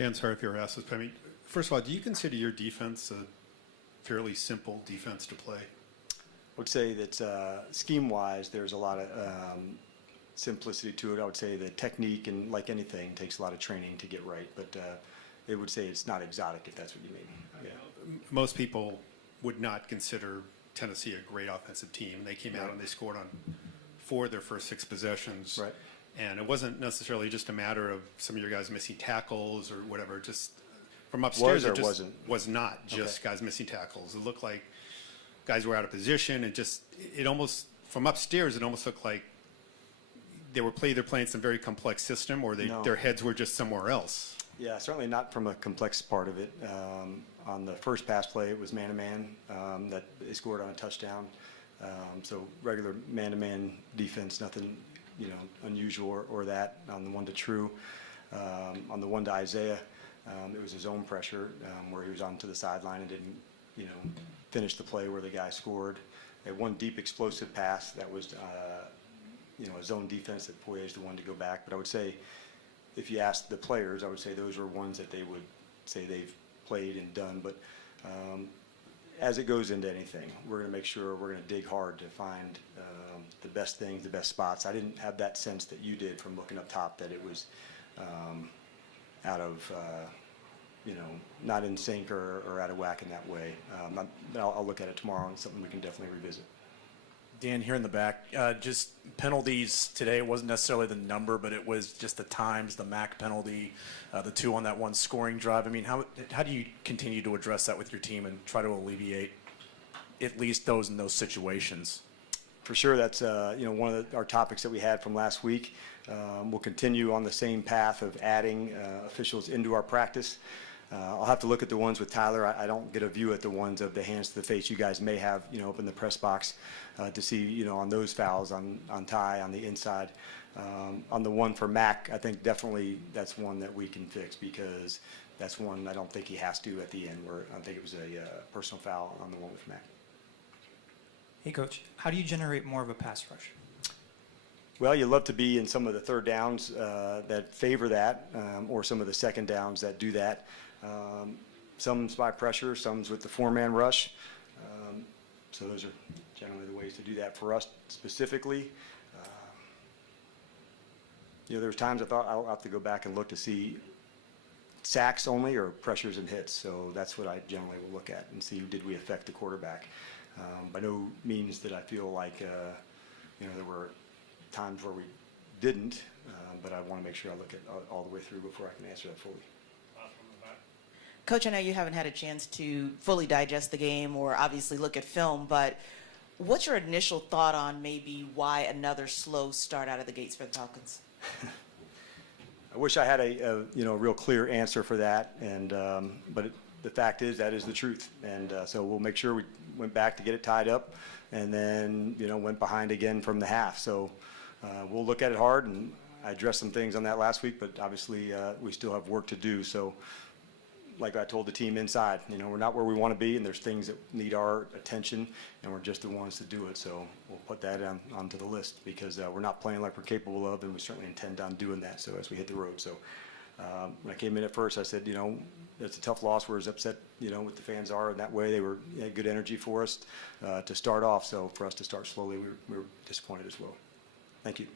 Dan, sorry if you were asked this, but I mean, first of all, do you consider your defense a fairly simple defense to play? I would say that scheme-wise, there's a lot of simplicity to it. I would say the technique, and like anything, takes a lot of training to get right. But it would say it's not exotic, if that's what you mean. Yeah. Most people would not consider Tennessee a great offensive team. They came out and they scored on 4 of their first 6 possessions. Right. And it wasn't necessarily just a matter of some of your guys missing tackles or whatever. Just from upstairs, it just was not just guys missing tackles. It looked like guys were out of position, and it almost from upstairs it almost looked like they were either playing some very complex system or their heads were just somewhere else. Yeah, certainly not from a complex part of it. On the first pass play, it was man-to-man that they scored on a touchdown. So regular man-to-man defense, nothing unusual or that. On the one to True, on the one to Isaiah, it was his own pressure where he was onto the sideline and didn't finish the play where the guy scored. At one deep explosive pass that was a zone defense that Poyer's the one to go back. But I would say, if you ask the players, I would say those are ones that they would say they've played and done. But as it goes into anything, we're going to make sure we're going to dig hard to find the best things, the best spots. I didn't have that sense that you did from looking up top, that it was out of, not in sync or out of whack in that way. I'll look at it tomorrow, and something we can definitely revisit. Dan, here in the back, just penalties today. It wasn't necessarily the number, but it was just the times, the Mack penalty, the 2 on that one scoring drive. I mean, how do you continue to address that with your team and try to alleviate at least those in those situations? For sure, that's one of our topics that we had from last week. We'll continue on the same path of adding officials into our practice. I'll have to look at the ones with Tyler. I don't get a view at the ones of the hands to the face you guys may have, up in the press box to see, on those fouls on Ty on the inside. On the one for Mack, I think definitely that's one that we can fix, because that's one I don't think he has to at the end, where I think it was a personal foul on the one with Mack. Hey, Coach, how do you generate more of a pass rush? Well, you love to be in some of the third downs that favor that, or some of the second downs that do that. Some's by pressure, some's with the 4-man rush. So those are generally the ways to do that for us specifically. There's times I thought I'll have to go back and look to see sacks only or pressures and hits. So that's what I generally will look at and see, did we affect the quarterback? By no means did I feel like there were times where we didn't, but I want to make sure I look at all the way through before I can answer that fully. Coach, I know you haven't had a chance to fully digest the game or obviously look at film, but what's your initial thought on maybe why another slow start out of the gates for the Falcons? I wish I had a real clear answer for that, but the fact is that is the truth, and so we'll make sure we went back to get it tied up, and then went behind again from the half. So we'll look at it hard, and I addressed some things on that last week, but obviously we still have work to do. So like I told the team inside, we're not where we want to be, and there's things that need our attention, and we're just the ones to do it. So we'll put that onto the list, because we're not playing like we're capable of, and we certainly intend on doing that. So as we hit the road, so when I came in at first, I said, it's a tough loss. We're as upset, what the fans are, and that way they had good energy for us to start off. So for us to start slowly, we were disappointed as well. Thank you.